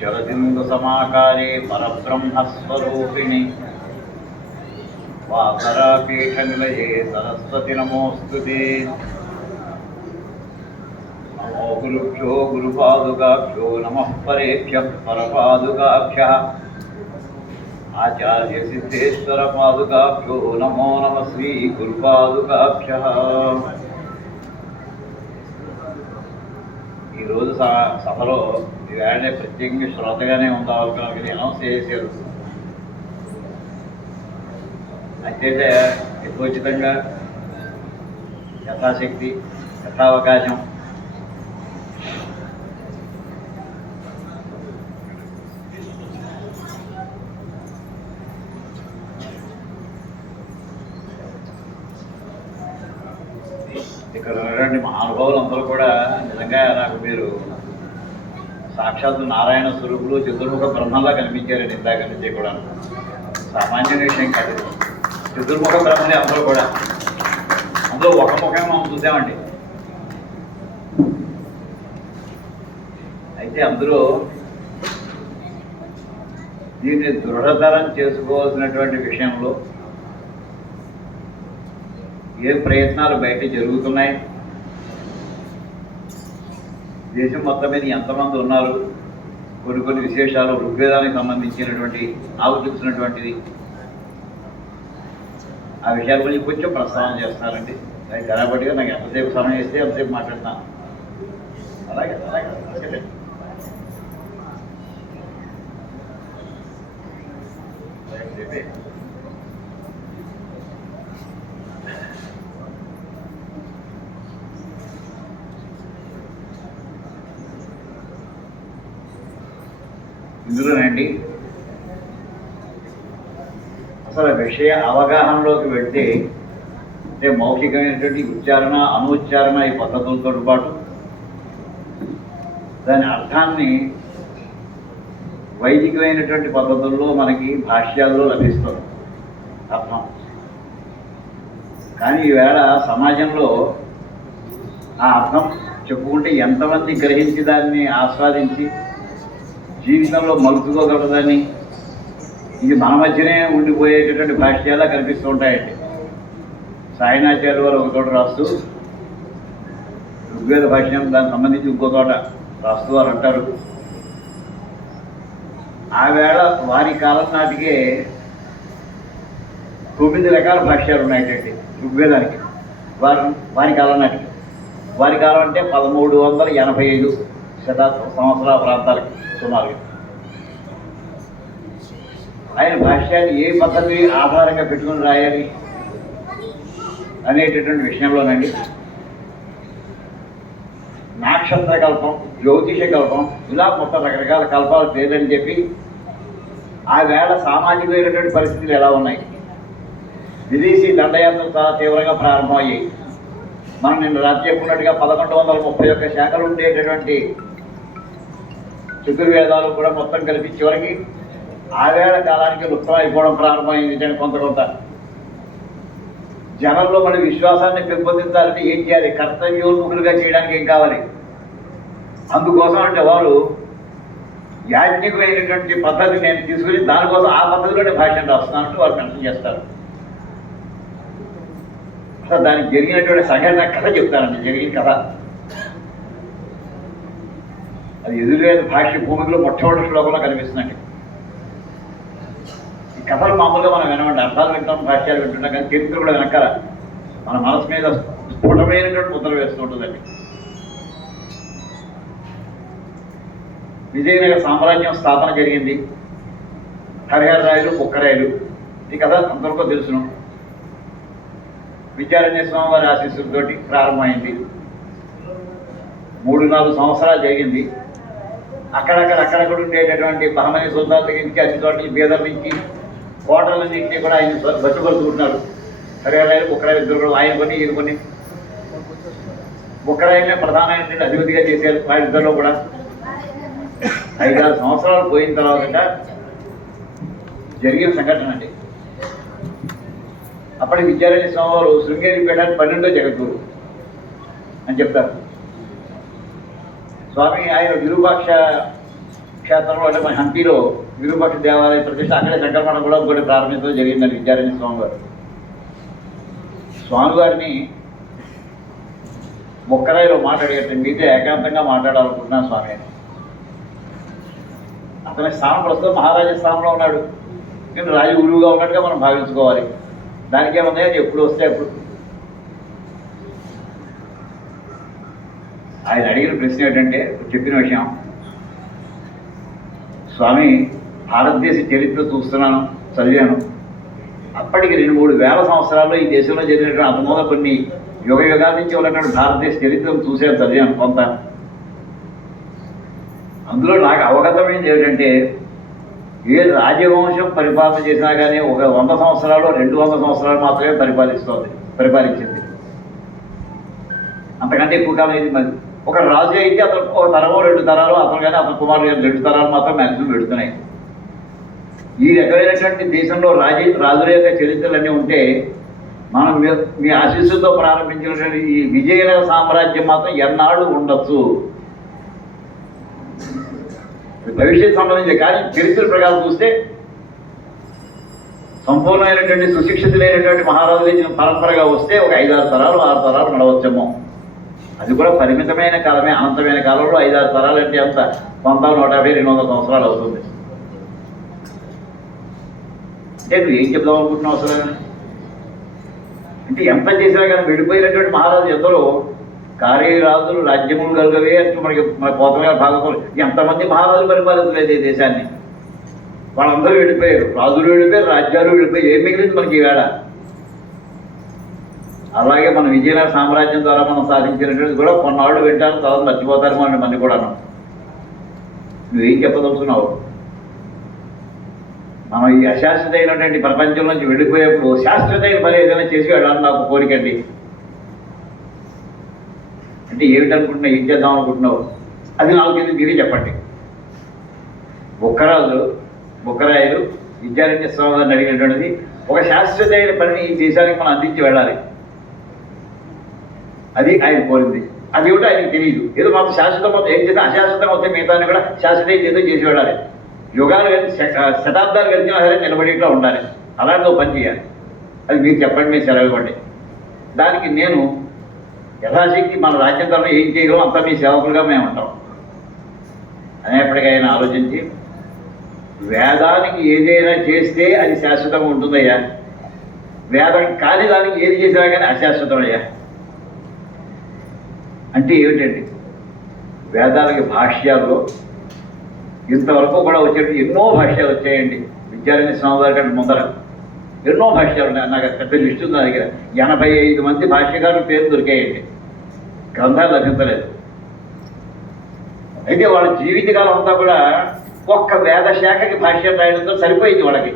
शरदिन्दु समाकारे परब्रह्मस्वरूपिणि वासरापीठनिलये सरस्वति नमोऽस्तुते। नमो गुरुभ्यो गुरुपादुकाभ्यो नमः परेभ्यः परपादुकाभ्यः आचार्य सिद्धेश्वर पादुकाभ्यो नमो नमः श्री गुरुपादुकाभ्यः। ఈ రోజు సభలో ఈవేళ ప్రత్యేకంగా శ్రోతగానే ఉండాలి అనౌన్స్ చేశారు. అయితే యథోచితంగా యథాశక్తి యథావకాశం ఇక్కడ ఉన్నటువంటి మహానుభావులందరూ కూడా నిజంగా నాకు మీరు సాక్షాత్తు నారాయణ స్వరూపులు చతుర్ముఖ బ్రహ్మలా కనిపించారండి. ఇందాక నుంచి కూడా సామాన్య విషయం కాదు. చతుర్ముఖ బ్రహ్మలే అందరూ కూడా. అందులో ఒక ముఖం మనం చూసామండి. అయితే అందరూ దీన్ని దృఢతరం చేసుకోవాల్సినటువంటి విషయంలో ఏ ప్రయత్నాలు బయట జరుగుతున్నాయి, దేశం మొత్తం మీద ఎంతమంది ఉన్నారు, కొన్ని విశేషాలు ఋగ్వేదానికి సంబంధించినటువంటి నాకు తెలిసినటువంటిది ఆ విషయాల గురించి కొంచెం ప్రస్తావన చేస్తున్నారండి. అది గడబడిగా నాకు ఎంతసేపు సమయం ఇస్తే ఎంతసేపు మాట్లాడుతున్నాను. అలాగే అలాగే ఇందులోనండి అసలు విషయ అవగాహనలోకి వెళ్తే అంటే మౌఖికమైనటువంటి ఉచ్చారణ అనుచ్చారణ ఈ పద్ధతులతో పాటు దాని అర్థాన్ని వైదికమైనటువంటి పద్ధతుల్లో మనకి భాష్యాల్లో లభిస్తుంది అర్థం. కానీ ఈవేళ సమాజంలో ఆ అర్థం చెప్పుకుంటే ఎంతమంది గ్రహించి దాన్ని ఆస్వాదించి జీవితంలో మలుచుకోగలదని ఇది మన మధ్యనే ఉండిపోయేటటువంటి భాష్యాలా కనిపిస్తూ ఉంటాయండి. సాయనాచార్య వారు ఒక చోట రాస్తూ ఋగ్వేద భాష్యం దానికి సంబంధించి ఇంకో చోట రాస్తూ వారు అంటారు, ఆ వేళ వారి కాలం నాటికే 9 రకాల భాష్యాలు ఉన్నాయండి ఋగ్వేదానికి. వారి కాలం నాటికి, వారి కాలం అంటే 1385 సంవత్సరాల ప్రాంతాలకి సుమారుగా. ఆయన భాష్యాన్ని ఏ పద్ధతి ఆధారంగా పెట్టుకుని రాయాలి అనేటటువంటి విషయంలోనండి నాక్షత్ర కల్పం, జ్యోతిష కల్పం, ఇలా మొత్తం రకరకాల కల్పాలు లేదని చెప్పి ఆ వేళ సామాజికమైనటువంటి పరిస్థితులు ఎలా ఉన్నాయి, విదేశీ దండయాత్రలు చాలా తీవ్రంగా ప్రారంభమయ్యాయి. మనం నిన్న రాత్రి చెప్పుకున్నట్టుగా 1131 శాఖలు ఉండేటటువంటి చతుర్వేదాలు కూడా మొత్తం కలిపి చివరికి ఆవేళ కాలానికి లుప్తం అయిపోవడం ప్రారంభమైంది. కొంత జనంలో మన విశ్వాసాన్ని పెంపొందించాలంటే ఏం చేయాలి, కర్తవ్యోన్ముఖులుగా చేయడానికి ఏం కావాలి. అందుకోసం అంటే వారు యాజ్ఞికమైనటువంటి పద్ధతి నేను తీసుకుని దానికోసం ఆ పద్ధతిలోనే భాష్యం రాస్తున్నానంటూ వారు మెన్షన్ చేస్తారు. అసలు దానికి జరిగినటువంటి సంఘటన కథ చెప్తానండి. జరిగిన కథ అది ఎదురువేద భాష్య భూమికలో మొట్టమొదటి శ్లోకంలో కనిపిస్తుందండి. ఈ కథలు మామూలుగా మనం వినమండి, అర్థాలు వింటాం, భాష్యాలు వింటున్నాం, కానీ చరిత్ర కూడా వెనకాల మన మనసు మీద స్ఫుటమైనటువంటి ముద్ర వేస్తూ ఉంటుందండి. విజయనగర సామ్రాజ్యం స్థాపన జరిగింది. హరిహర రాయలు, బుక్కరాయలు, ఈ కథ అందరికీ తెలుసును. విద్యారణ్య స్వామి వారి ఆశీస్సులతోటి ప్రారంభమైంది. 3-4 సంవత్సరాలు జరిగింది. అక్కడక్కడ ఉండేటటువంటి బహమని సుల్తాన్ దగ్గర నుంచి అన్ని చోట్ల బీదర్ నుంచి కోటలన్నింటినీ కూడా ఆయన బతుకొలుతున్నారు. హరిహరాయలు, బుక్కరాయలు ఇద్దరు కూడా ఆయన కొన్ని ఈయన కొన్ని. బుక్కరాయలనే ప్రధానమైనటువంటి అధిపతిగా చేశారు వారిద్దరిలో కూడా. 5-6 సంవత్సరాలు పోయిన తర్వాత జరిగిన సంఘటన అండి. అప్పటి విద్యారణ్య స్వామి వారు శృంగేరి పీఠాన్ని 12వ జగద్గురు అని చెప్తారు. స్వామి ఆయన విరూపాక్ష క్షేత్రంలో అంటే మన హంపీలో విరూపాక్ష దేవాలయ ప్రతిష్ట అక్కడే శంకరమఠం కూడా ఒకటి ప్రారంభించడం జరిగిందండి విద్యారణ్య స్వామివారు. స్వామివారిని మొక్కరాయిలో మాట్లాడేటట్టు మీతో ఏకాంతంగా మాట్లాడాలనుకుంటున్నాను స్వామి. అతని స్థానం ప్రస్తుతం మహారాజా స్థానంలో ఉన్నాడు, కానీ రాజు గురువుగా ఉన్నట్టుగా మనం భావించుకోవాలి. దానికి ఏమన్నా ఎప్పుడు వస్తే అప్పుడు. ఆయన అడిగిన ప్రశ్న ఏంటంటే చెప్పిన విషయం, స్వామి భారతదేశ చరిత్ర చూస్తున్నాను, చదివాను. అప్పటికి 2-3 వేల సంవత్సరాల్లో ఈ దేశంలో జరిగినటువంటి అంతమూల కొన్ని యుగ యుగాల నుంచి ఉన్నటువంటి భారతదేశ చరిత్రను చూసాను, చదివాను కొంత. అందులో నాకు అవగతమైంది ఏమిటంటే ఏ రాజవంశం పరిపాలన చేసినా కానీ ఒక 100 సంవత్సరాలు 200 సంవత్సరాలు మాత్రమే పరిపాలించింది. అంతకంటే ఎక్కువ కాలం ఇది. మరి ఒక రాజు అయితే అతను ఒక తరమో 2 తరాలు, అతను కానీ అతని కుమారులు 2 తరాలు మాత్రం మ్యాక్సిమం పెడుతున్నాయి. ఈ రకమైనటువంటి దేశంలో రాజుల యొక్క చరిత్రలన్నీ ఉంటే మనం మీ ఆశీస్సులతో ప్రారంభించినటువంటి ఈ విజయనగర సామ్రాజ్యం మాత్రం ఎన్నాళ్ళు ఉండొచ్చు, భవిష్యత్ సంబంధించి. కానీ చరిత్ర ప్రకారం చూస్తే సంపూర్ణమైనటువంటి సుశిక్షితులైనటువంటి మహారాజులు పరంపరగా వస్తే ఒక 5-6 తరాలు 6 తరాలు నడవచ్చేమో. అది కూడా పరిమితమైన కాలమే, అనంతమైన కాలంలో 5-6 తరాలు అంటే అంత 100, 150, 200 సంవత్సరాలు అవుతుంది. అంటే నువ్వు ఏం చెప్దాం అనుకుంటున్నావు అసలు? అంటే ఎంత చేసినా కానీ వెళ్ళిపోయినటువంటి మహారాజు ఎందరో కార్యరాజులు రాజ్యములు కలుగవే అంటూ మన పోతమే భాగవతం. ఎంతమంది మహారాజులు పరిపాలించలేదు ఈ దేశాన్ని, వాళ్ళందరూ వెళ్ళిపోయారు. రాజులు వెళ్ళిపోయారు, రాజ్యాలు వెళ్ళిపోయి ఏం మిగిలింది మనకి ఈవేళ? అలాగే మన విజయనగర సామ్రాజ్యం ద్వారా మనం సాధించినటువంటి కూడా కొన్నాళ్ళు వింటారు, తర్వాత మర్చిపోతారు మంది కూడా. నువ్వేం చెప్పదలుచున్నావు? మనం ఈ అశాశ్వతమైనటువంటి ప్రపంచం నుంచి వెళ్ళిపోయేప్పుడు శాశ్వతమైన పని ఏదైనా చేసి వెళ్ళాలని నాకు కోరికండి. అంటే ఏమిటనుకుంటున్నావు, ఏం చేద్దాం అనుకుంటున్నావు? అది నాకు తెలియదు, మీరే చెప్పండి. బుక్కరాయలు విద్యారణ్య స్వామి గారిని అడిగినటువంటిది ఒక శాశ్వతమైన పనిని ఈ దేశానికి మనం అందించి వెళ్ళాలి. అది ఆయన కోరింది. అది ఏమిటో ఆయనకు తెలియదు. ఏదో మాకు శాశ్వతం మొత్తం ఏం చేస్తే అశాశ్వతంగా వస్తే మిగతాన్ని కూడా శాశ్వత ఏదో చేసి వెళ్ళాలి. యుగాలు కలిసి శతాబ్దాలు కలిసినా సరే నిలబడిట్లో ఉండాలి. అలాంటి పని చేయాలి. అది మీరు చెప్పండి, మీరు సెలవు ఇవ్వండి. దానికి నేను యథాశక్తి మన రాజ్యం తరఫున ఏం చేయగలం అంతా మీ సేవకులుగా మేము ఉంటాం అనేప్పటికైనా ఆలోచించి, వేదానికి ఏదైనా చేస్తే అది శాశ్వతంగా ఉంటుందయ్యా, వేదం కాని దానికి ఏది చేసినా కానీ అశాశ్వతమయ్యా. అంటే ఏమిటండి? వేదాలకి భాష్యాల్లో ఇంతవరకు కూడా వచ్చేటి ఎన్నో భాష్యాలు వచ్చాయండి. విద్యారణ్య స్వామి గారి కంటే ముందర ఎన్నో భాష్యాలు ఉన్నాయి. నాకు పెద్ద లిస్టు ఉంది నా దగ్గర. 85 మంది భాష్యకారుల పేరు దొరికాయండి, గ్రంథాలు లభించలేదు. అయితే వాళ్ళ జీవితకాలం అంతా కూడా ఒక్క వేద శాఖకి భాష్యం రాయడంతో సరిపోయింది వాళ్ళకి.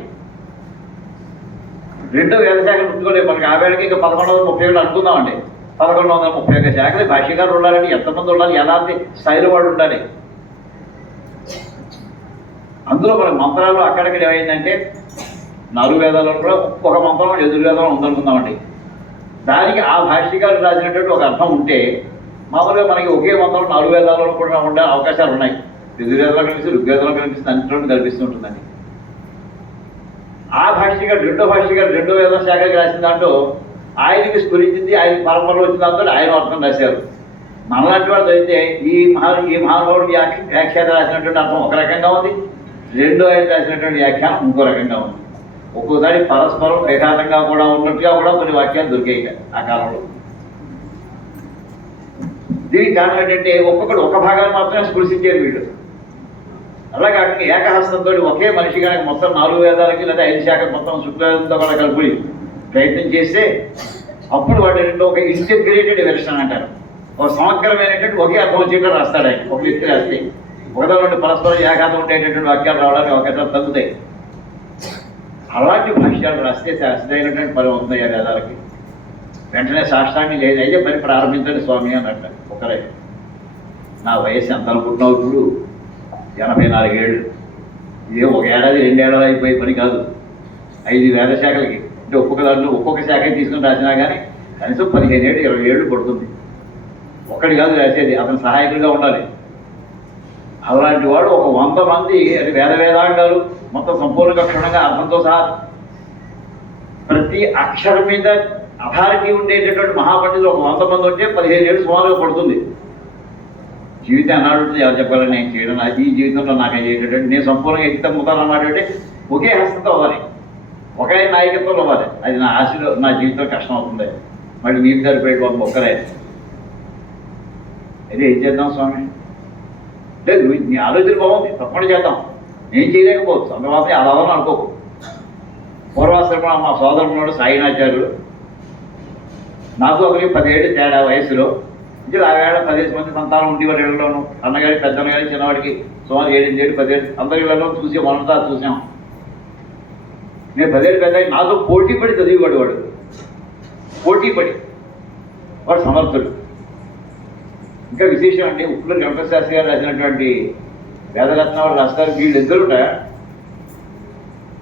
రెండో వేద శాఖలు గుర్తుకోలేదు మనకి. ఆ వేళకి ఇంకా 1137 అనుకుందామండి. 1131 శాఖలు భాష్యకారులు ఉండాలని ఎంతమంది ఉండాలి, ఎలాంటి స్థాయిలో వాళ్ళు ఉండాలి. అందులో మన మంత్రాలు అక్కడిక్కడ ఏమైందంటే 4 వేదాలలో కూడా ఒక మంత్రం ఎదుర్వేదం ఉందనుకుందామండి. దానికి ఆ భాష్యకారులు రాసినటువంటి ఒక అర్థం ఉంటే మామూలుగా మనకి ఒకే మంత్రం 4 వేదాలలో కూడా ఉండే అవకాశాలు ఉన్నాయి. ఎదుర్వేదంలో కనిపిస్తుంది, ఋగ్వేదంలో కనిపిస్తుంది, అన్నింటిలో కనిపిస్తుంటుందండి. ఆ భాష్యకారు రెండో వేద శాఖకి రాసిన దాంట్లో ఆయనకి స్ఫురించింది, ఆయన పరంపరలో వచ్చిన దాంతో ఆయన అర్థం రాశారు. మనలాంటి వాళ్ళు అయితే ఈ మహానుభావుడు వ్యాఖ్యాత రాసినటువంటి అర్థం ఒక రకంగా ఉంది, రెండో ఆయన రాసినటువంటి వ్యాఖ్యానం ఇంకో రకంగా ఉంది. ఒక్కోసారి పరస్పరం ఏకాంతంగా కూడా ఉన్నట్టుగా కూడా కొన్ని వాక్యాలు దొరికాయి ఆ కాలంలో. దీనికి కారణం ఏంటంటే ఒక్కొక్కడు ఒక భాగాన్ని మాత్రమే స్పృశించారు వీళ్ళు. అలాగే అక్కడ ఏకహస్తంతో ఒకే మనిషి కనుక మొత్తం 4 వేదాలకి లేదా 5 శాఖలు మొత్తం శుక్లవేదంతో కూడా కలిపి ప్రయత్నం చేస్తే అప్పుడు వాటి రెండో ఒక ఇంటిగ్రేటెడ్ వెర్షన్ అంటారు. ఒక సమగ్రమైనటువంటి ఒకే అర్థం వచ్చేట్లు రాస్తాడు ఆయన. ఒక వ్యక్తి రాస్తే ఒకదాని నుండి పరస్పరం ఏకాంతం ఉండేటటువంటి వాక్యాలు రావడానికి అవకాశాలు తగ్గుతాయి. అలాంటి భాష్యాలు రాస్తే శాశ్వతమైనటువంటి పని అవుతుంది ఆ వేదాలకి. వెంటనే సాష్టాంగం లేదు, అయితే పని ప్రారంభించండి స్వామి అన్నట్టు. ఒకరే నా వయస్సు ఎంత అనుకుంటున్నావు ఇప్పుడు? 84 ఏళ్ళు. ఇదే 1 ఏడాది 2 ఏడాది అయిపోయే పని కాదు. 5 వేద శాఖలకి అంటే ఒక్కొక్క దాంట్లో ఒక్కొక్క శాఖకి తీసుకుని రాసినా కానీ కనీసం 15 ఏళ్ళు 20 ఏళ్ళు పడుతుంది. ఒక్కడి కాదు రాసేది, అతను సహాయకుడిగా ఉండాలి. అలాంటి వాడు ఒక 100 మంది అది వేదాంగాలు మొత్తం సంపూర్ణంగా క్షుణ్ణంగా అర్థంతో సహా ప్రతి అక్షరం మీద అథారిటీ ఉండేటటువంటి మహాపండితులు ఒక 100 మంది ఉంటే 15 ఏళ్ళు సుమారుగా పడుతుంది. జీవితం అన్నాడు ఎవరు చెప్పాలని నేను చేయడం ఈ జీవితంలో నాకు అయ్యేటటువంటి నేను సంపూర్ణంగా ఎక్కితమ్ముతాను అన్నమాట అంటే ఒకే హస్తంతో అవ్వాలి, ఒకే నాయకత్వంలో అవ్వాలి. అది నా ఆశలో నా జీవితంలో కష్టం అవుతుంది. మళ్ళీ మీకు సరిపోయే ఒక ఒక్కరే అది ఏం చేద్దాం స్వామి? లేదు నీ ఆలోచన బాగుంది, తప్పకుండా చేద్దాం. నేను చేయలేకపోవచ్చు అందువల్ల అలా అనుకోకు. పూర్వాశ్రమం మా సోదరుడు సాయినాచార్యుడు నాకు ఒకరికి 10 ఏళ్ళు తేడా వయసులో ఇంకా ఆవేళ 15 మంది సంతానం ఉండేవారి ఇళ్లలోనూ అన్నగారి పెద్దన్నగారి చిన్నవాడికి సుమారు 7 ఏళ్ళు 10 ఏళ్ళు అందరి ఇళ్లలో చూసి మొన్నతా చూసాం. నేను 10 ఏళ్ళు పెద్ద నాతో పోటీ పడి చదివేవాడు, వాడు పోటీ పడి వాడు సమర్థుడు. ఇంకా విశేషం అంటే ఉప్పుల వెంకటశాస్త్రి గారు రాసినటువంటి వేదరత్నాలు రాస్తారు. వీళ్ళిద్దరుట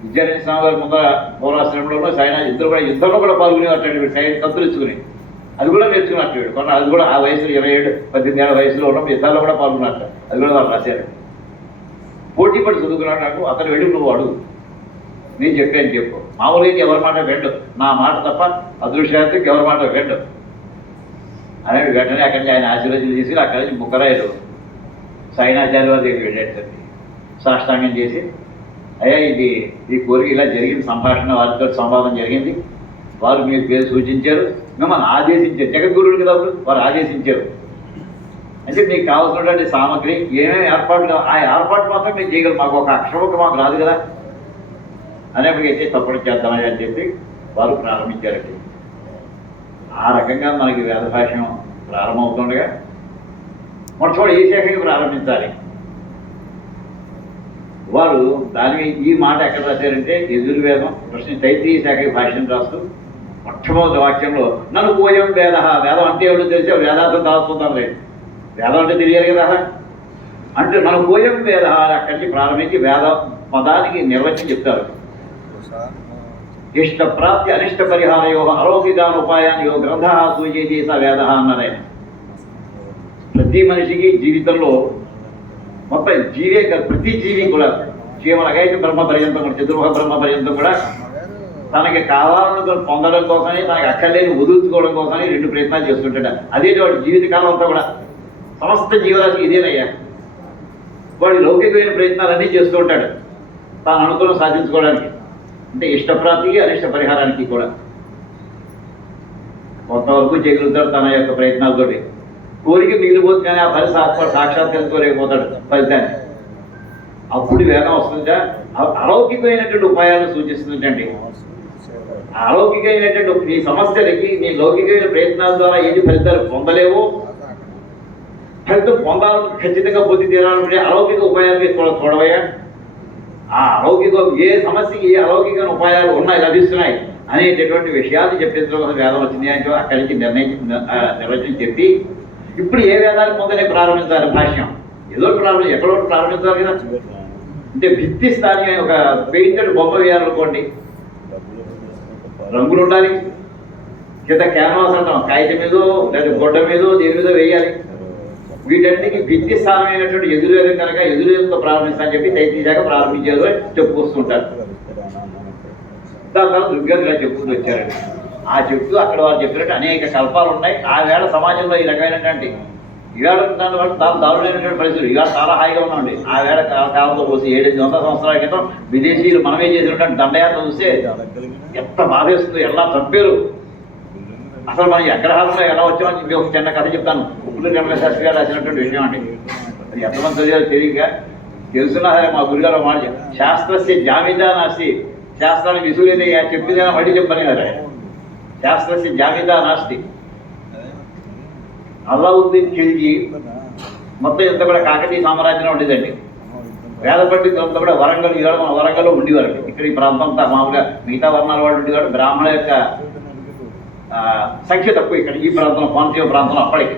విద్యారణ్య స్వామి గారి ముందర పూర్వాశ్రమంలో సాయినా ఇద్దరు కూడా యుద్ధంలో కూడా పాల్గొనేవారు. సైన్ కత్తులు ఇచ్చుకుని అది కూడా నేర్చుకున్నట్టు కొన్న అది కూడా ఆ వయసులో 27, 18 ఏళ్ళ వయసులో ఉన్న యుద్ధాల్లో కూడా పాల్గొన్నట్టు అది కూడా వాళ్ళు రాశారు. పోటీ పడి చదువుకున్నాడు. నాకు అతను వెళ్ళి నువ్వు అడుగు, నేను చెప్పాను చెప్పు. మామూలుగా ఎవరి మాట వెండు, నా మాట తప్ప అదృశ్యానికి ఎవరి మాట వెండు అని వెంటనే అక్కడి నుంచి ఆయన ఆశీర్వచనం చేసి అక్కడి నుంచి బుక్కరాయలు సాయినాచార్య వారి దగ్గరికి వెళ్ళేటండి. సాష్టాంగం చేసి అయ్యా ఈ కోరిక ఇలా జరిగింది, సంభాషణ వారితో సంవాదం జరిగింది, వారు మీకు పేరు సూచించారు, మిమ్మల్ని ఆదేశించారు. జగద్గురువులు కదా వారు ఆదేశించారు. అంటే మీకు కావాల్సినటువంటి సామగ్రి ఏమేమి ఏర్పాట్లు ఆ ఏర్పాటు మాత్రం మీరు చేయగలరు, మాకు ఒక అక్షరం మాకు రాదు కదా అనేప్పటికైతే తప్పని చేద్దామని అని చెప్పి వారు ప్రారంభించారండి. ఆ రకంగా మనకి వేద భాష్యం ప్రారంభమవుతుండగా మొట్టమొదటి ఏ శాఖకి ప్రారంభించాలి. వారు దాని ఈ మాట ఎక్కడ రాశారంటే యజుర్వేదం కృష్ణ తైత్రీయ శాఖకి భాష్యం రాస్తూ మొట్టమొదటి వాక్యంలో నన్ను పూజం వేద, వేదం అంటే ఎవరు తెలిసే వేదార్థం దాచుకుంటాం లేదు, వేదం అంటే తెలియాలి కదా అంటే నన్ను పూజం వేద అక్కడి నుంచి ప్రారంభించి వేద పదానికి నిర్వచనం చెప్తారు. ఇష్ట ప్రాప్తి అనిష్ట పరిహారయో అలౌకికాన్ ఉపాయాన్ని గ్రంథ సూచేతి స వేద అన్నదే. ప్రతి మనిషికి జీవితంలో మొత్తం జీవే ప్రతి జీవి కూడా చీమలకైతే బ్రహ్మ పర్యంతం కూడా చతుర్ముఖ బ్రహ్మ పర్యంతం కూడా తనకి కావాలని పొందడం కోసమని తనకి అక్కర్లేని వదులుకోవడం కోసమని 2 ప్రయత్నాలు చేస్తుంటాడు. అదే వాడి జీవితకాలం అంతా కూడా సమస్త జీవరాశి ఇదేనయ్యా. వాడి లౌకికమైన ప్రయత్నాలన్నీ చేస్తూ ఉంటాడు తాను అనుకూలం సాధించుకోవడానికి, అంటే ఇష్టప్రాప్తికి అనిష్ట పరిహారానికి కూడా కొంతవరకు చేయగలుగుతాడు తన యొక్క ప్రయత్నాలతోటి. కోరిక మిగిలిపోతుంది కానీ ఆ ఫలి సాక్షాత్కరించుకోలేకపోతాడు ఫలితాన్ని. అప్పుడు వేదం వస్తుందా అలౌకికమైనటువంటి ఉపాయాలను సూచిస్తుందండి. అలౌకికమైనటువంటి నీ సమస్యలకి నీ లౌకికమైన ప్రయత్నాల ద్వారా ఏది ఫలితాలు పొందలేవో, ఫలితం పొందాలని ఖచ్చితంగా పొంది తీరాలంటే అలౌకిక ఉపాయాలు చూడవయ్యా. ఆ అలౌకిక ఏ సమస్యకి ఏ అలౌకిక ఉపాయాలు ఉన్నాయి లభిస్తున్నాయి అనేటటువంటి విషయాలు చెప్పించడం కోసం వేదం వచ్చింది అంటే అక్కడి నుంచి నిర్వచనం చెప్పి ఇప్పుడు ఏ వేదాలు పొందనే ప్రారంభించాలి. భాష్యం ఏదో ఎక్కడో ప్రారంభించాలి కదా. అంటే భిత్తి స్థాయి ఒక పెయింటెడ్ బొమ్మ వేయాలనుకోండి, రంగులు ఉండాలి. కింద క్యాన్వాస్ అంటాం, కాగితం మీదో లేదా గొడ్డ మీదో దేని మీద వేయాలి. వీటన్నిటికీ భిత్తి స్థానమైనటువంటి యజుర్వేదం కనుక యజుర్వేదంతో ప్రారంభిస్తానని చెప్పి తైత్రీశాఖ ప్రారంభించారు అని చెప్పుకొస్తుంటారు. దాని తర్వాత దుర్గతిగా చెప్పుకుంటూ వచ్చారండి. ఆ చెప్తూ అక్కడ వారు చెప్పినట్టు అనేక కల్పాలు ఉన్నాయి. ఆ వేళ సమాజంలో ఈ రకమైనటువంటి ఇవాళ దాని వల్ల చాలా దారుణమైనటువంటి పరిస్థితులు. ఇవాళ చాలా హాయిగా ఉన్నామండి. ఆ వేళ కాలంతో పోసి 700 సంవత్సరాల క్రితం విదేశీయులు మనమే చేసినటువంటి దండయాత్ర చూస్తే ఎంత బాధేస్తుంది, ఎలా చంపారు. అసలు మనం అగ్రహారంలో ఎలా వచ్చామని చెప్పి ఒక చిన్న కథ చెప్తాను. ఉప్పుల వెంకటశాస్త్రి గారు రాసినటువంటి విషయం అండి. అది ఎంతమంది చదివారో తెలియక తెలుసున్నా సరే మా గురుగారు మాట శాస్త్రస్య జామితా నాస్తి, శాస్త్రానికి విసులేదే చెప్పిందేనా మళ్ళీ చెప్పని కదా. శాస్త్రస్య జామితా నాస్తి. అల్లావుద్దీన్ ఖిల్జీ మొత్తం ఇంత కూడా కాకతీయ సామ్రాజ్యం ఉండేదండి. వేద పండితులంతా కూడా వరంగల్ ఇవాళ మన వరంగల్లో ఉండేవారు. ఇక్కడ ఈ ప్రాంతం అంతా మామూలుగా మిగతా వర్ణాల వాళ్ళు ఉండేవాడు. బ్రాహ్మణ యొక్క సంఖ్య తక్కువ ఇక్కడ ఈ ప్రాంతంలో, కోనసీమ ప్రాంతంలో అప్పటికి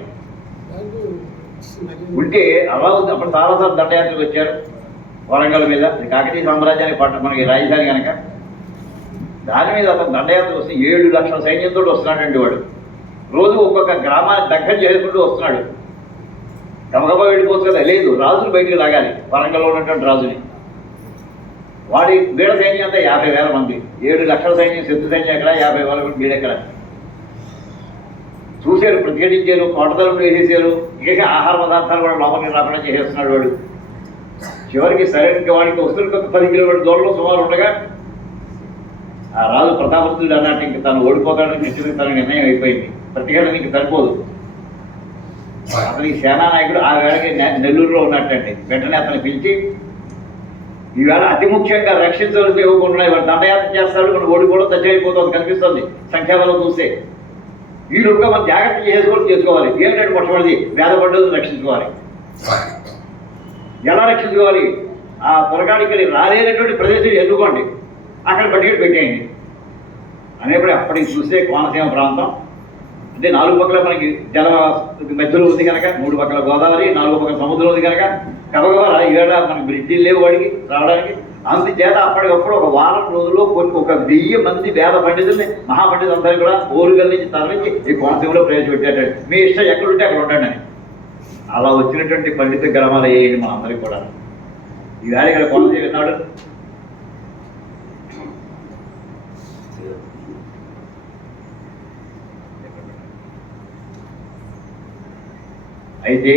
ఉంటే అల్లావుద్దీన్ అప్పుడు చాలాసార్లు దండయాత్రకు వచ్చారు వరంగల్ మీద. కాకతీయ సామ్రాజ్యానికి పట్టు మనకి రాజధాని కనుక దాని మీద అతను దండయాత్ర వస్తే 7 లక్షల సైన్యంతో వస్తున్నాడండి వాడు. రోజు ఒక్కొక్క గ్రామాన్ని దగ్గర చేసుకుంటూ వస్తున్నాడు. గబగబా వెళ్ళిపోతుంది కదా, లేదు రాజుని బయటికి లాగాలి. వరంగల్లో ఉన్నటువంటి రాజుని, వాడి వీడ సైన్యం అంతా 50,000 మంది, 7 లక్షల సైన్యం, శత్రు సైన్యం ఎక్కడ, 50,000 వీడెక్కడ. చూశారు, ప్రతిఘటించారు, కోటతలుపులు వేసేసారు. ఇక ఆహార పదార్థాలు కూడా లోపలికి రాకుండా చేసేస్తున్నాడు వాడు. చివరికి సరైన వాడికి వస్తువులకు 10 కిలోమీటర్ల దూరంలో సుమారు ఉండగా ఆ రాజు ప్రతాపరుద్రుడు అన్నట్టు ఇంక తను ఓడిపోతాడని నిశ్చితంగా తన నిర్ణయం అయిపోయింది. ప్రతిఘటన ఇంక సరిపోదు. అతనికి సేనానాయకుడు ఆ వేళకి నెల్లూరులో ఉన్నట్టండి. వెంటనే అతను పిలిచి, ఈవేళ అతి ముఖ్యంగా రక్షించవలసి ఇవ్వకుండా వాడు దండయాత్ర చేస్తాడు, మనం ఓడిపోవడం తగ్గైపోతుంది కనిపిస్తుంది సంఖ్యాబలం చూస్తే. ఈ రూపంగా మనం జాగ్రత్త చేసుకోవాలి. ఏంటంటే మొట్టమొదటి వేదపడ్డలు రక్షించుకోవాలి. ఎలా రక్షించుకోవాలి? ఆ త్వరగాడికి రాలేనటువంటి ప్రదేశం ఎన్నుకోండి, అక్కడ బట్టికి పెట్టేయండి అనేప్పుడు అప్పటికి చూస్తే కోనసీమ ప్రాంతం అంటే 4 పక్కల మనకి జల మధ్యలో ఉంది కనుక, 3 పక్కల గోదావరి, 4 పక్కల సముద్రం ఉంది కనుక గబగబా ఈవేళ మనకి బ్రిడ్జిలు లేవు వాడికి రావడానికి. అందుచేత అప్పటికప్పుడు ఒక వారం రోజుల్లో ఒక 1000 మంది వేద పండితుల్ని, మహాపండితులందరూ కూడా ఓరుగల్ నుంచి తరలించి ఈ కోనసీమలో ప్రవేశపెట్టాడు. మీ ఇష్టం ఎక్కడుంటే అక్కడ ఉంటాడని. అలా వచ్చినటువంటి పండిత గ్రామాలు అయ్యేది మనందరికీ కూడా. ఈవేళ ఇక్కడ కోనసీమ విన్నాడు. అయితే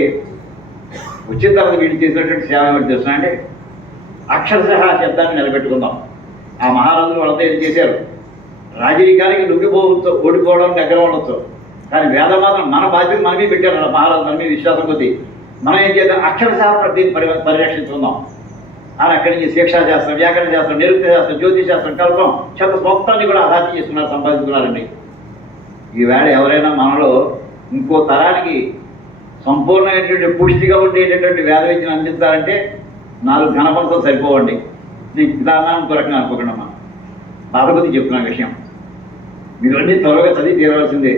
వచ్చిన తర్వాత వీళ్ళు చేసినటువంటి సేవ ఏమిటి తెలుసునా అంటే, అక్షరశః శబ్దాన్ని నిలబెట్టుకుందాం. ఆ మహారాజులు వాళ్ళంతా ఏం చేశారు, రాజరికానికి లొంగిపోవచ్చు, ఓడిపోవడం దగ్గర ఉండొచ్చు, కానీ వేదం మాత్రం మన బాధ్యత మనమే పెట్టారు మహారాజు, మన మీద విశ్వాసం కొద్దీ. మనం ఏం చేద్దాం, అక్షరశః దీన్ని పరిరక్షించుకుందాం అని అక్కడి నుంచి శిక్షాశాస్త్రం, వ్యాకరణ శాస్త్రం, నిరుక్త శాస్త్రం, జ్యోతిష్ శాస్త్రం, కల్పం, మొత్తాన్ని కూడా ఆధారం చేసుకున్నారు, సంపాదించుకున్నారండి. ఈవేళ ఎవరైనా మనలో ఇంకో తరానికి సంపూర్ణమైనటువంటి పుష్టిగా ఉండేటటువంటి వేద విద్యను అందించాలంటే 4 ఘనపంతులు సరిపోవండి. నేను విధానం కొరకంగా అనుకోకుండా మనం బాధపతి చెప్తున్న విషయం, మీరు అన్నీ త్వరగా చదివి తీరవలసిందే.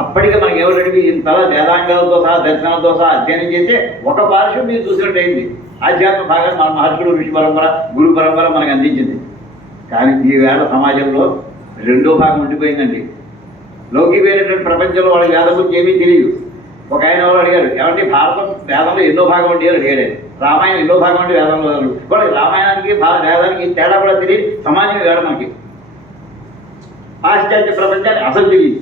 అప్పటికి మనకి ఎవరండి ఇంతలా వేదాంగాలతో సహా, దర్శనాలతో సహా అధ్యయనం చేస్తే ఒక పార్శ్వం మీరు చూసినట్టు అయింది. ఆధ్యాత్మ భాగం మన మహర్షులు, ఋషి పరంపర, గురు పరంపర మనకు అందించింది. కానీ ఈవేళ సమాజంలో 2వ భాగం ఉండిపోయిందండి. లౌకికమైనటువంటి ప్రపంచంలో వాళ్ళకి వేదం గురించి ఏమీ తెలియదు. ఒక ఆయన ఎవరు అడిగారు, ఏమంటే భారతం వేదంలో ఎన్నో భాగం అంటే అడిగాడు. రామాయణం ఎన్నో భాగం అంటే వేదంలో కూడా, రామాయణానికి వేదానికి తేడా కూడా తెలియదు. సమాజం వేడ మనకి పాశ్చాత్య ప్రపంచాన్ని అసలు తెలియదు.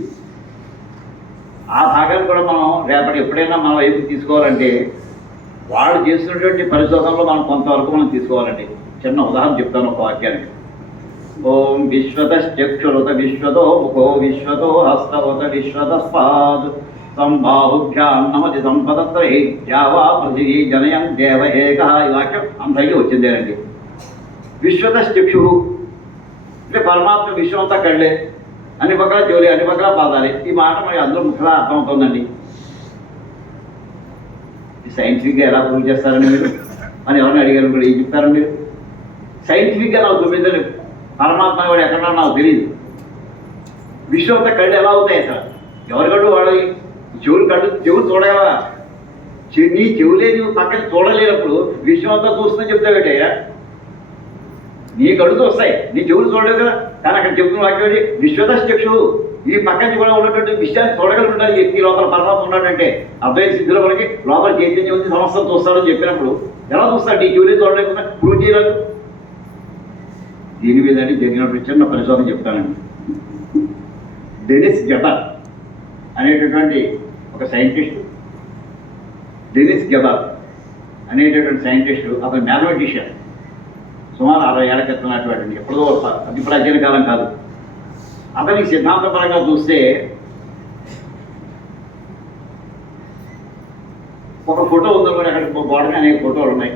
ఆ భాగాన్ని కూడా మనం రేపటి ఎప్పుడైనా మన వైపు తీసుకోవాలంటే వాడు చేస్తున్నటువంటి పరిశోధనలో మనం కొంతవరకు మనం తీసుకోవాలండి. చిన్న ఉదాహరణ చెప్తాను ఒక వాక్యానికి. ఓం విశ్వతశ్చక్షురుత విశ్వతో ముఖో విశ్వతో హస్తవత విశ్వతస్పాద్ సంబాహుభ్యాం నమతి సంపదత్రహి జావా పృథివీ జనయం దేవ ఏక. ఈ వాక్యం అంతకి వచ్చిందేనండి. విశ్వతశ్చక్షు అంటే పరమాత్మ విశ్వం అంతా కళ్ళే, అన్ని పక్కల జోలి, అన్ని పక్కల పాదాలి. ఈ మాట మనకి అందరూ ముఖ్యంగా అర్థమవుతుందండి. సైంటిఫిక్గా ఎలా ప్రూవ్ చేస్తారని మీరు అని ఎవరిని అడిగారు కూడా, ఏం చెప్తారని మీరు? సైంటిఫిక్గా నాకు చూపించండి, పరమాత్మ వాడు ఎక్కడన్నా నాకు తెలియదు. విశ్వం అంతా కళ్ళు ఎలా అవుతాయి అసలు? ఎవరి కళ్ళు వాడి చెవులు చూడగలవా? నీ చెవులే నువ్వు పక్కన చూడలేనప్పుడు విశ్వం అంతా చూస్తుందని చెప్తావేటయ్యా? నీ కళ్ళు చూస్తాయి, నీ చెవులు చూడలేవు కదా. కానీ అక్కడ చెప్తున్న వాక్యం విశ్వతశ్చక్షు, ఈ పక్కన కూడా ఉన్నటువంటి విషయాన్ని చూడగలుగుతాడు వ్యక్తి. లోపల పరమాత్మ ఉన్నాడంటే అద్వైత సిద్ధుల మనకి లోపల చైతన్యం ఉంది, సమస్తం చూస్తాడని చెప్పినప్పుడు ఎలా చూస్తాడు? నీ చెవులే చూడలేకుండా ప్రూవ్ చేయలేదు. దీని మీద జరిగినప్పుడు చిన్న పరిశోధన చెప్తానండి. డెనిస్ గెబర్ అనేటటువంటి ఒక సైంటిస్టు, డెనిస్ గెబర్ అనేటటువంటి సైంటిస్టు, అతను మ్యాథమెటిషియన్. సుమారు 60 ఏళ్ల క్రితం నాటివాడండి, ఎప్పుడో అది ఇప్పుడు అధ్యయన కాలం కాదు. అతనికి సిద్ధాంతపరంగా చూస్తే ఒక ఫోటో ఉందనుకోండి, అక్కడ గోడ మీద అనేక ఫోటోలు ఉన్నాయి.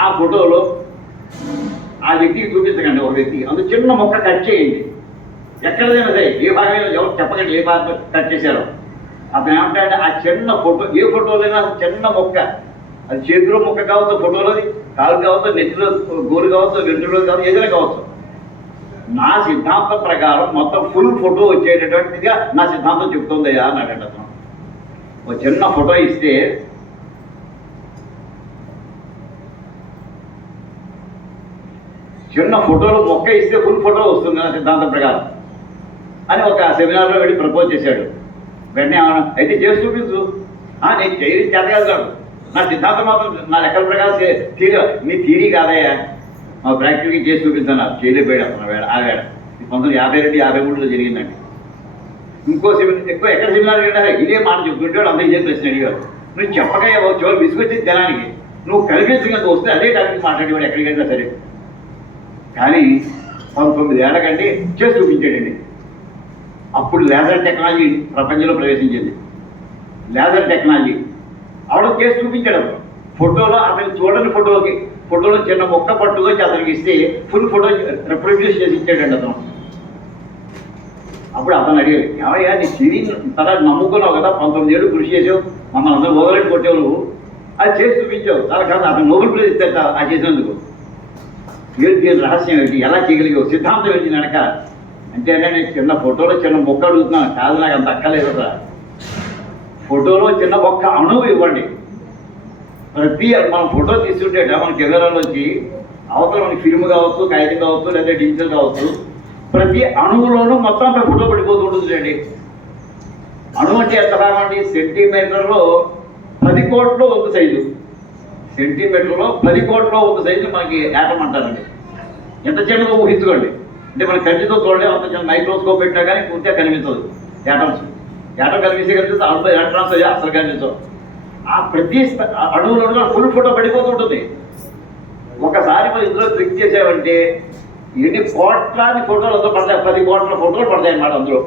ఆ ఫోటోలో ఆ వ్యక్తికి చూపించకండి, ఒక వ్యక్తికి అందులో చిన్న మొక్క కట్ చేయండి. ఎక్కడైనా సరే ఏ భాగంలో ఎవరు చెప్పకండి ఏ భాగం కట్ చేశారో. అతను ఏమంటాడంటే ఆ చిన్న ఫోటో, ఏ ఫోటోలైనా చిన్న మొక్క, అది చేతిలో మొక్క కావచ్చు, ఫోటోలోది కాలు కావచ్చు, నెత్తిలో గోరు కావచ్చు, వెంట్రులో కావచ్చు, ఏదైనా కావచ్చు. నా సిద్ధాంతం ప్రకారం మొత్తం ఫుల్ ఫోటో వచ్చేటటువంటిదిగా నా సిద్ధాంతం చెప్తుందయ్యా అన్నాడు అతను. ఒక చిన్న ఫోటో ఇస్తే చిన్న ఫోటోలో మొక్క ఇస్తే ఫుల్ ఫోటో వస్తుంది నా సిద్ధాంతం ప్రకారం అని ఒక సెమినార్లో వెళ్ళి ప్రపోజ్ చేశాడు. వెంటనే అయితే చేసి చూపించు నేను చేయడం చేతగలుగుతాడు. నా సిద్ధాంతం మాత్రం నా లెక్కల ప్రకారం థీరీ, నీ థీరీ కాదయ్యా, మా ప్రాక్టికల్గా చేసి చూపించాను. చేయలేకపోయాడు అతను ఆ వేడ 1952-53లో జరిగిందండి. ఇంకో సెమినార్ ఎక్కువ ఎక్కడ సెమినార్ ఏంటంటే ఇదే మాట చెప్తుంటాడు, అందరూ ఇదే ప్రశ్న అడిగారు. నువ్వు చెప్పగా చివరి విసుకొచ్చేది జనానికి, నువ్వు కనిపించగా వస్తే అదే టాపిక్ మాట్లాడేవాడు ఎక్కడికైనా సరే. కానీ 19 ఏళ్ల కంటే చేసి చూపించాడండి. అప్పుడు లేజర్ టెక్నాలజీ ప్రపంచంలో ప్రవేశించింది. లేజర్ టెక్నాలజీ ఆవిడ చేసి చూపించాడు. ఫోటోలో అతను చూడని ఫోటోలో చిన్న మొక్క పట్టుగా అతనికి ఇస్తే ఫుల్ ఫోటో రిప్రొడ్యూస్ చేసి ఇచ్చాడండి అతను. అప్పుడు అతను అడిగాడు, ఏమయ్యా నీ సిరి తర్వాత నమ్ముకున్నావు కదా, 19 ఏళ్ళు కృషి చేసావు, మమ్మల్ని అందరూ మొదలెట్టి కొట్టావు, నువ్వు అది చేసి చూపించావు, చాలా కాదు అతను నోబెల్ ప్రైజ్ ఇస్తారు అది చేసినందుకు. దీని రహస్యం ఏంటి, ఎలా చేయగలిగావు, సిద్ధాంతం ఏంటి వెనక అంటే నేను చిన్న ఫోటోలో చిన్న మొక్క అడుగుతున్నాను. కాదు నాకు అంత అక్కలేదు కదా, ఫోటోలో చిన్న ఒక్క అణువు ఇవ్వండి. ప్రతి మనం ఫోటో తీసుకుంటే మన కెమెరాలోంచి అవతల మనకి ఫిల్మ్ కావచ్చు, కాగితం కావచ్చు, లేదా డిజిటల్ కావచ్చు, ప్రతి అణువులోనూ మొత్తం అంతా ఫోటో పడిపోతూ ఉంటుంది అండి. అణువు అంటే ఎంత రావండి, సెంటీమీటర్లో 10 కోట్ల ఒక సైజు, సెంటీమీటర్లో 10 కోట్ల ఒక సైజు మనకి యాటమ్ అంటారండి. ఎంత చిన్నదో ఊహించుకోండి. అంటే మన కంటితో చూడండి, అంత చిన్న మైక్రోస్కోప్ పెట్టినా కానీ పూర్తిగా కనిపించదు యాటమ్స్. యాటమ్ కనిపిస్తే కనిపిస్తే అందులో ఎలక్ట్రాన్స్ అసలు కనిపించవు. ఆ ప్రతి అణువులో ఫుల్ ఫోటో పడిపోతూ ఉంటుంది. ఒకసారి మనం ఇందులో క్లిక్ చేసామంటే ఎన్ని కోట్లాది ఫోటోలు అందులో పడతాయి, 10 కోట్ల ఫోటోలు పడతాయి అన్నమాట అందులో.